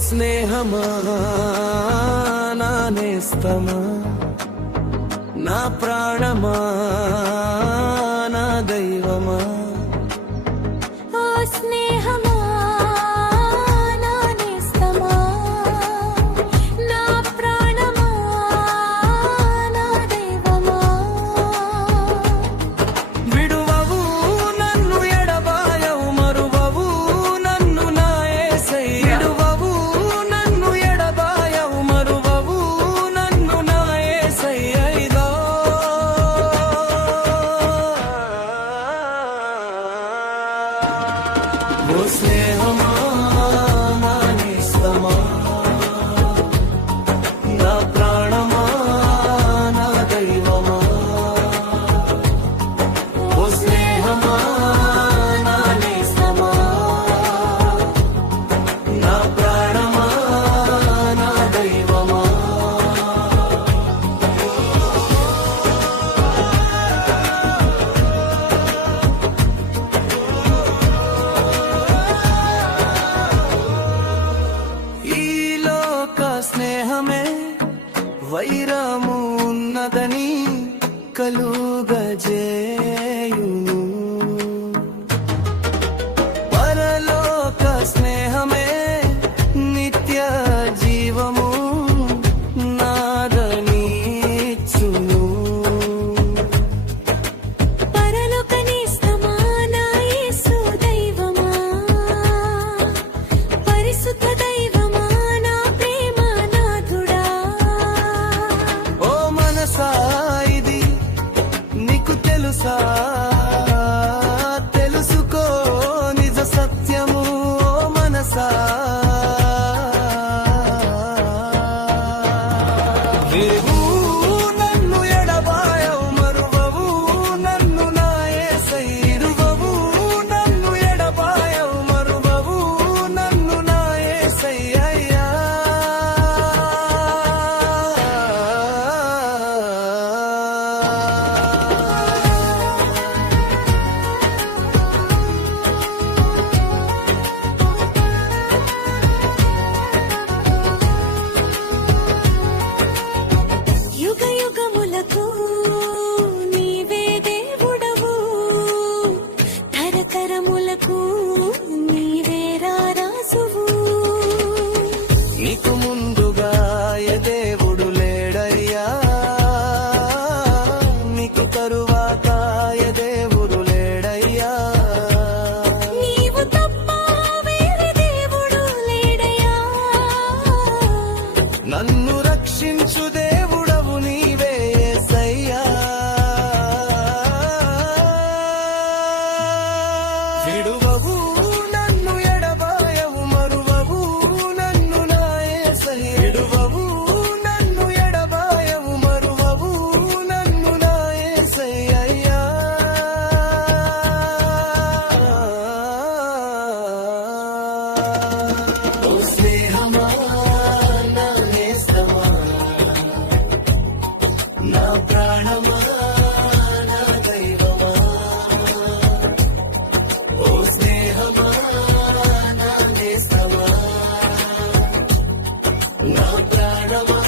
స్నేహమా నా నేస్తమా నా ప్రాణమా నా దైవమా ఓ స్నేహమా నా నేస్తమా నా ప్రాణమా నా దైవమా విడువవు నన్ను ఎడబాయవు మరువవు నన్ను నా యేసయ్య విడువవు నన్ను ఎడబాయవు మరువవు నన్ను నా యేసయ్య ఇదో ఓ స్నేహమా నా నేస్తమా నా ప్రాణమా నా దైవమా ఓ స్నేహమా నా నేస్తమా నా ప్రాణమా నా దైవమా ఈ లోక స్నేహమే వైరము ఉన్నదని కలుగజేయును పరలోక స్నేహమే నిత్య జీవము నాదనిచ్చును పరలోక నేస్తమా నా యేసు దైవమా పరిశుద్ధ దైవమా నా ప్రేమ నాథుడా ఓ మనసా ఇది నీకు తెలుసా తెలుసుకో నిజ సత్యము ఓ మనసా విడువు నన్ను ఎడబాయవు మరువవు నన్ను నా యేసయ్య విడువవు నన్ను ఎడబాయవు మరువవు నన్ను నా యేసయ్యయ్యా యుగ యుగములకు నీవే దేవుడవు తరతరములకు నీవే రారాజువు నీకు ముందుగా ఏ దేవుడు లేడయ్యా నీకు తరువాత ఏ దేవుడు లేడయ్యా నీవు తప్ప వేరే దేవుడు లేడయ్యా నన్ను రక్షించు దేవుడవు నీవే యేసయ్యా విడువవు నన్ను ఎడబాయవు మరువవు నన్ను నా యేసయ్య విడువవు నన్ను ఎడబాయవు మరువవు నన్ను నా యేసయ్యయ్యా ఓ స్నేహమా నా నేస్తమా నా ప్రాణమా నా దైవమా ఓ స్నేహమా నా నేస్తమా నా ప్రాణమా